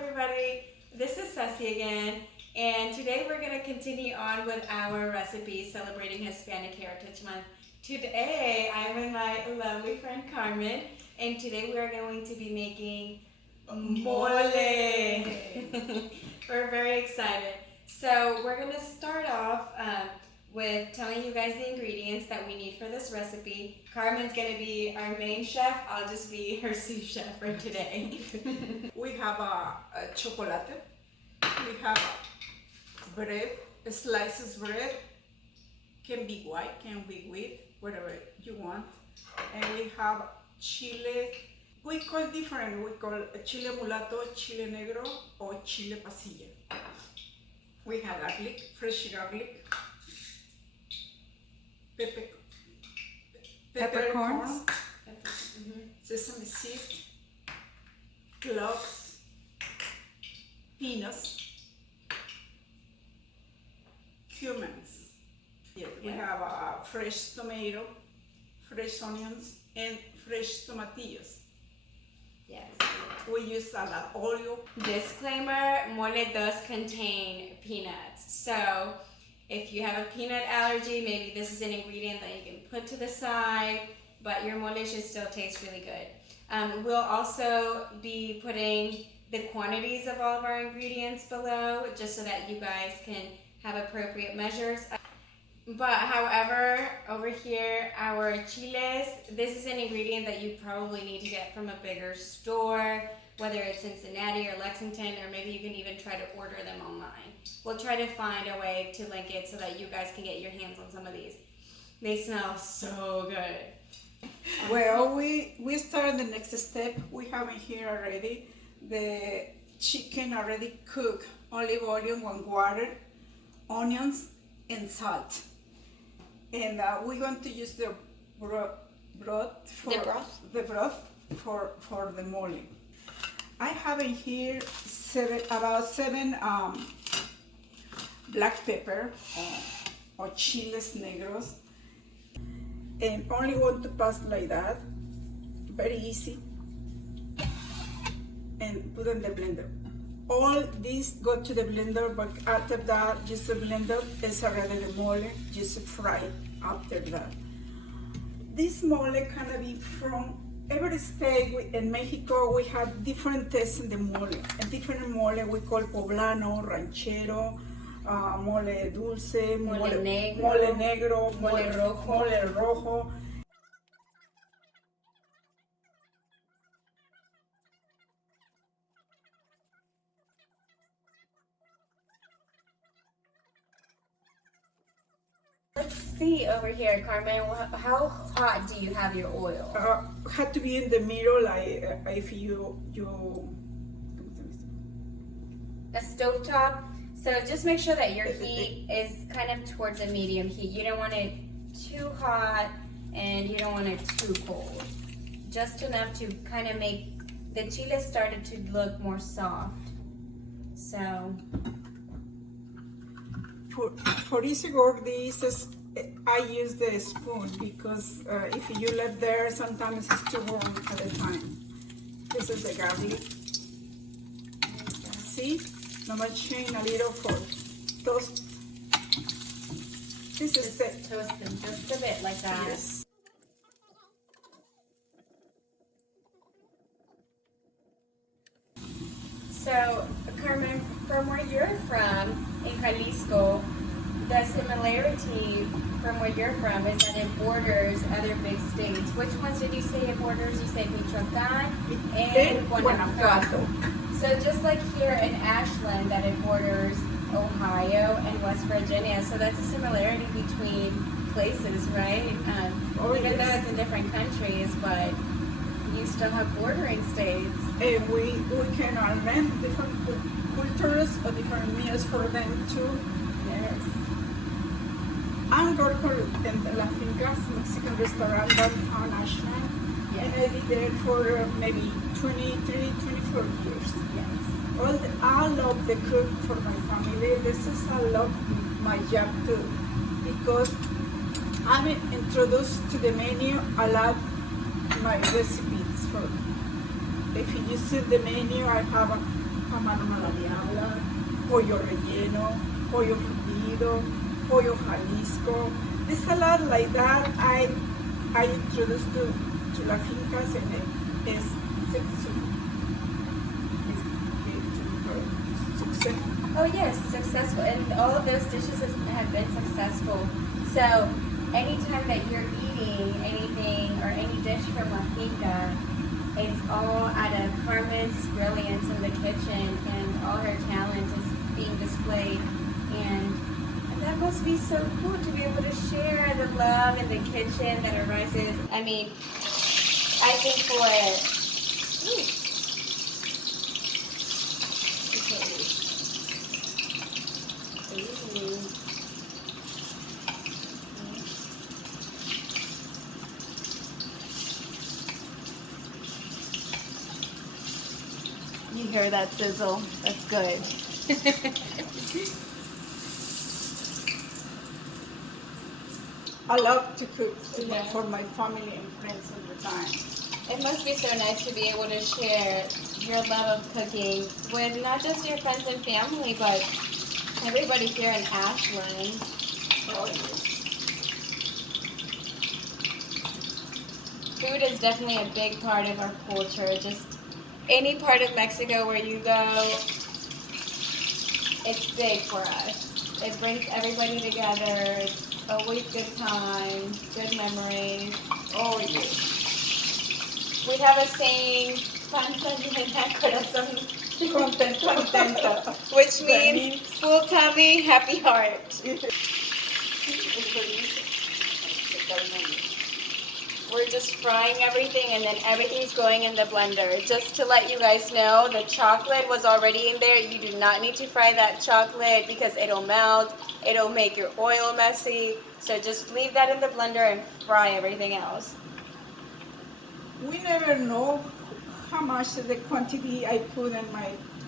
everybody, this is Cesi again, and today we're going to continue on with our recipe celebrating Hispanic Heritage Month. Today I'm with my lovely friend Carmen, and today we are going to be making mole. We're very excited. So we're going to start off with telling you guys the ingredients that we need for this recipe. Carmen's going to be our main chef. I'll just be her sous chef for today. We have a chocolate. We have bread, slices bread. Can be white, can be with, whatever you want. And we have chile. We call different. We call chile mulato, chile negro, or chile pasilla. We have garlic, fresh garlic. Peppercorns, Sesame Seeds, Cloves, peanuts, Cumin. Yeah, we have a fresh tomato, fresh onions, and fresh tomatillos. Yes. We use a lot of oil. Disclaimer, mole does contain peanuts. So if you have a peanut allergy, maybe this is an ingredient that you can put to the side, but your mole should still taste really good. We'll also be putting the quantities of all of our ingredients below, just so that you guys can have appropriate measures. But however, over here, our chiles, this is an ingredient that you probably need to get from a bigger store, whether it's Cincinnati or Lexington, or maybe you can even try to order them online. We'll try to find a way to link it so that you guys can get your hands on some of these. They smell so good. Well, we start the next step. We have in here already the chicken already cooked, olive oil, 1 water, onions, and salt. And we're going to use the broth for the mole. I have in here about seven black pepper or chiles negros, and only want to pass like that, very easy, and put in the blender. All these go to the blender, but after that, just the blender is already the mole, just fry after that. This mole can be from every state. In Mexico, we have different tastes in the mole. A different mole we call poblano, ranchero, mole dulce, Mole negro, mole rojo. Let's see over here, Carmen, how hot do you have your oil? Had to be in the middle, like if you A stovetop. So just make sure that your heat is kind of towards a medium heat. You don't want it too hot and you don't want it too cold. Just enough to kind of make the chile started to look more soft. So for easy work, I use the spoon because if you let there, sometimes it's too warm at the time. This is the garlic. See? Now I'm changing a little for toast. This is just toast them just a bit like that. Yes. So, Carmen, from where you're from, in Jalisco, the similarity from where you're from is that it borders other big states. Which ones did you say it borders? You said Michoacán and Guanajuato. So just like here in Ashland, that it borders Ohio and West Virginia. So that's a similarity between places, right? Even though it's in different countries, but you still have bordering states. And we can invent different cultures or different meals for them too. Yes. I'm working in La Finca, Mexican restaurant downtown Ashland. Yes. And I did there for maybe 23, 24 years. Yes. I love the cook for my family. This is I love my job too, because I'm introduced to the menu a lot, my recipes. For if you see the menu, I have mano a la diabla, pollo relleno, pollo fundido, pollo Jalisco. This salad like that I introduced to la fincas and it is success. Oh yes, successful, and all of those dishes have been successful. So anytime that you're eating anything or any dish from La Finca, it's all out of Carmen's brilliance in the kitchen, and all her talent is being displayed. And that must be so cool to be able to share the love in the kitchen that arises. I mean, I think for you hear that sizzle? That's good. I love to cook for my family and friends all the time. It must be so nice to be able to share your love of cooking with not just your friends and family, but everybody here in Ashland. Oh, yes. Food is definitely a big part of our culture. Just any part of Mexico where you go, it's big for us. It brings everybody together. It's always good times, good memories. Oh, yes. We have a saying, panza llena, corazón Contenta. which means full tummy, happy heart. We're just frying everything, and then everything's going in the blender. Just to let you guys know, the chocolate was already in there. You do not need to fry that chocolate because it'll melt. It'll make your oil messy. So just leave that in the blender and fry everything else. We never know how much the quantity I put in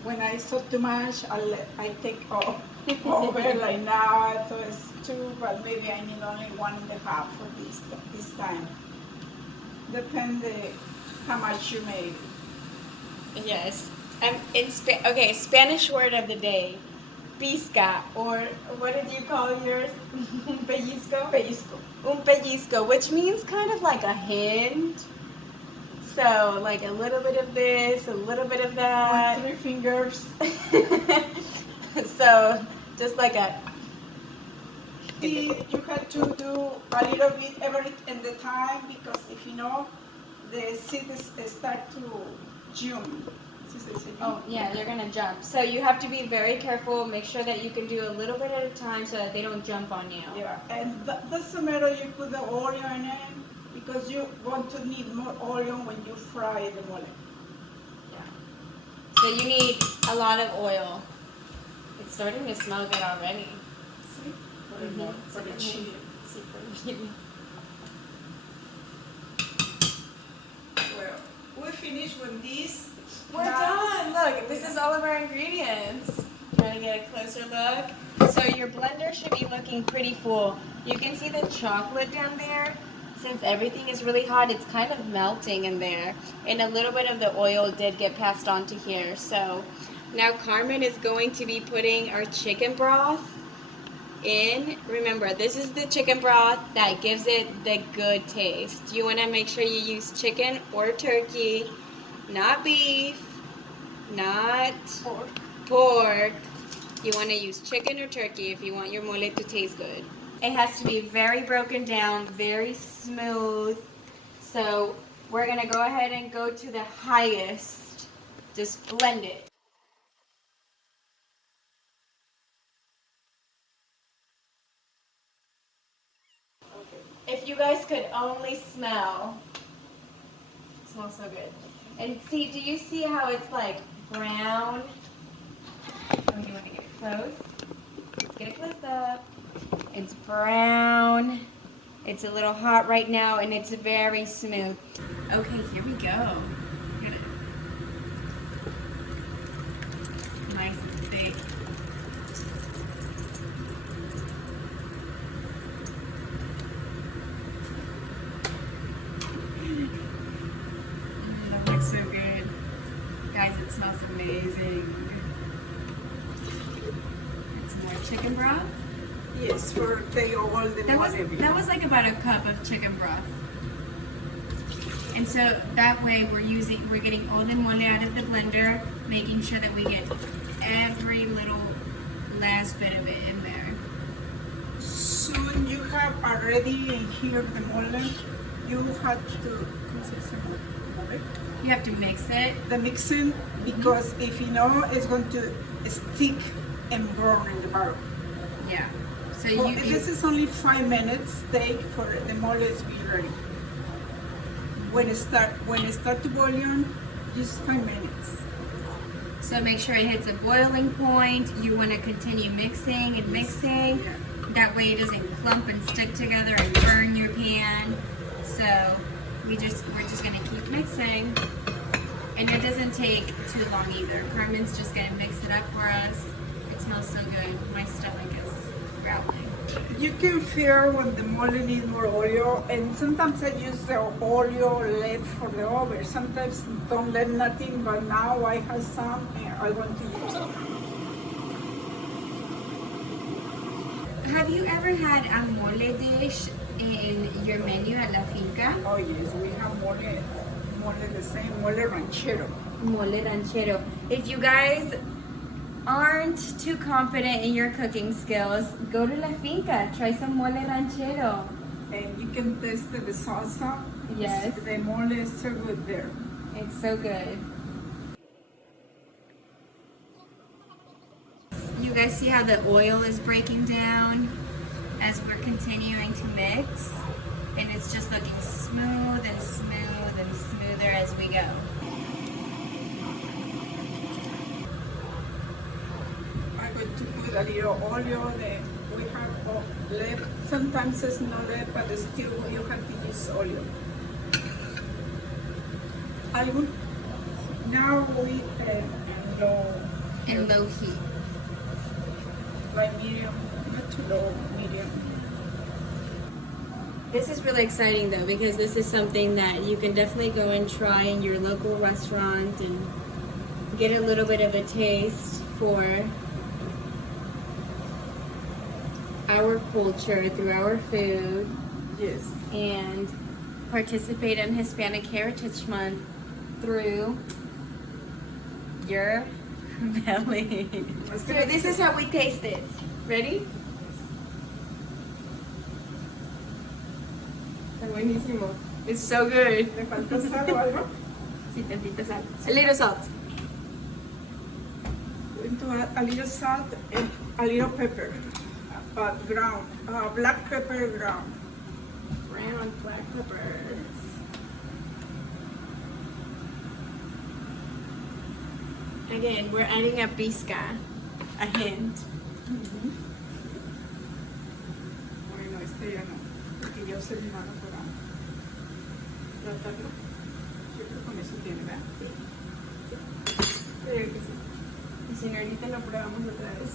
when I saw too much, I take over like now. I thought it's 2, but maybe I need only 1.5 for this time. Depends how much you make. Yes. Okay, Spanish word of the day. Pizca, or what did you call yours? Pellizco? Pellizco. Un pellizco, which means kind of like a hint. So, like a little bit of this, a little bit of that. With 3 fingers. So, just like a... You have to do a little bit every in the time, because if you know, the seeds start to jump. Oh, yeah, they're going to jump. So you have to be very careful. Make sure that you can do a little bit at a time so that they don't jump on you. Yeah, and doesn't matter you put the oil in it, because you want to need more oil when you fry the mole. Yeah. So you need a lot of oil. It's starting to smell good already. See? For the chili. Well, we finished with this. We're done. Look, this is all of our ingredients. Trying to get a closer look. So your blender should be looking pretty full. You can see the chocolate down there. Since everything is really hot, it's kind of melting in there. And a little bit of the oil did get passed on to here. So now Carmen is going to be putting our chicken broth in. Remember, this is the chicken broth that gives it the good taste. You want to make sure you use chicken or turkey, not beef, not pork. You want to use chicken or turkey if you want your mole to taste good. It has to be very broken down, very smooth. So we're going to go ahead and go to the highest. Just blend it. If you guys could only smell. It smells so good. And see, do you see how it's like brown? Oh, you want to get it close? Let's get it close up. It's brown. It's a little hot right now, and it's very smooth. Okay, here we go. Nice and big. That looks so good. Guys, it smells amazing. Some more chicken broth. Yes, for take all the That was like about a cup of chicken broth. And so that way we're getting all the mole out of the blender, making sure that we get every little last bit of it in there. Soon you have already in here the mole. You have to You have to mix it. the mixing because if you know it's going to stick and burn in the bottom. Yeah. So This is only 5 minutes take for the mole to be ready. When it start to boil, just 5 minutes. So make sure it hits a boiling point. You want to continue mixing and mixing. Yeah. That way it doesn't clump and stick together and burn your pan. So we're just gonna keep mixing. And it doesn't take too long either. Carmen's just gonna mix it up for us. It smells so good. My stomach is growling. You can feel when the mole needs more oil, and sometimes I use the oil left for the over. Sometimes don't let nothing, but now I have some and I want to use it. Have you ever had a mole dish in your menu at La Finca? Oh yes, we have mole the same, mole ranchero. Mole ranchero. If you guys aren't too confident in your cooking skills, go to La Finca. Try some mole ranchero. And you can taste the salsa. Yes. The mole is so good there. It's so good. You guys see how the oil is breaking down as we're continuing to mix? And it's just looking smooth and smooth and smoother as we go. I'm going to put a little oil that we have left. Sometimes it's not left, but still you have to use oil. Now we In low heat. like medium, not too low, medium. This is really exciting though, because this is something that you can definitely go and try in your local restaurant and get a little bit of a taste for our culture through our food. Yes. And participate in Hispanic Heritage Month through your belly. So this is how we taste it. Ready? Está buenísimo. It's so good. ¿Le falta sal o algo? Sí, tantita sal. A little salt. Going to add a little salt and a little pepper, but ground, black pepper ground. Brown black peppers. Again, we're adding a pizca, a hint. Bueno, este ya no, porque yo soy mi mano por ahí. Tratarlo. Yo creo que con eso tiene, ¿verdad? Sí. Creo que sí. Y si no, ahorita lo probamos otra vez.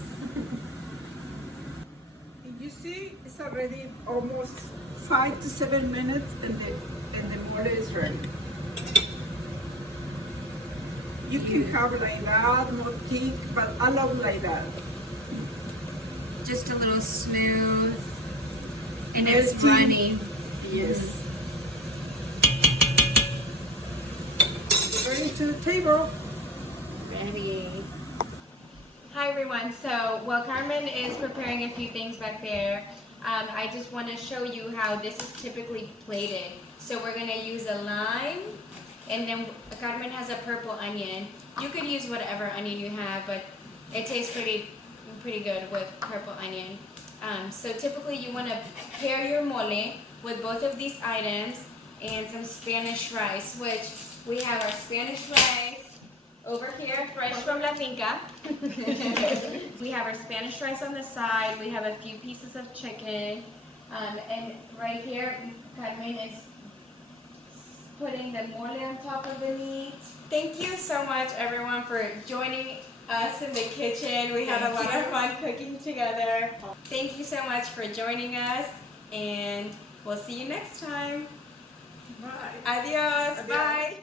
You see, it's already almost 5 to 7 minutes, and the mole is ready. You can have like that, not thick, but I love like that. Just a little smooth, and Very it's thin. runny. Yes. Ready to the table. Ready. Hi everyone. So while Carmen is preparing a few things back there, I just want to show you how this is typically plated. So we're going to use a lime, and then Carmen has a purple onion. You could use whatever onion you have, but it tastes pretty good with purple onion. So typically you want to pair your mole with both of these items and some Spanish rice, which we have our Spanish rice over here, fresh from La Finca. We have our Spanish rice on the side. We have a few pieces of chicken. And right here, Carmen is putting the mole on top of the meat. Thank you so much, everyone, for joining us in the kitchen. We had a lot of fun cooking together. Thank you so much for joining us, and we'll see you next time. Bye. Adios. Adios. Bye.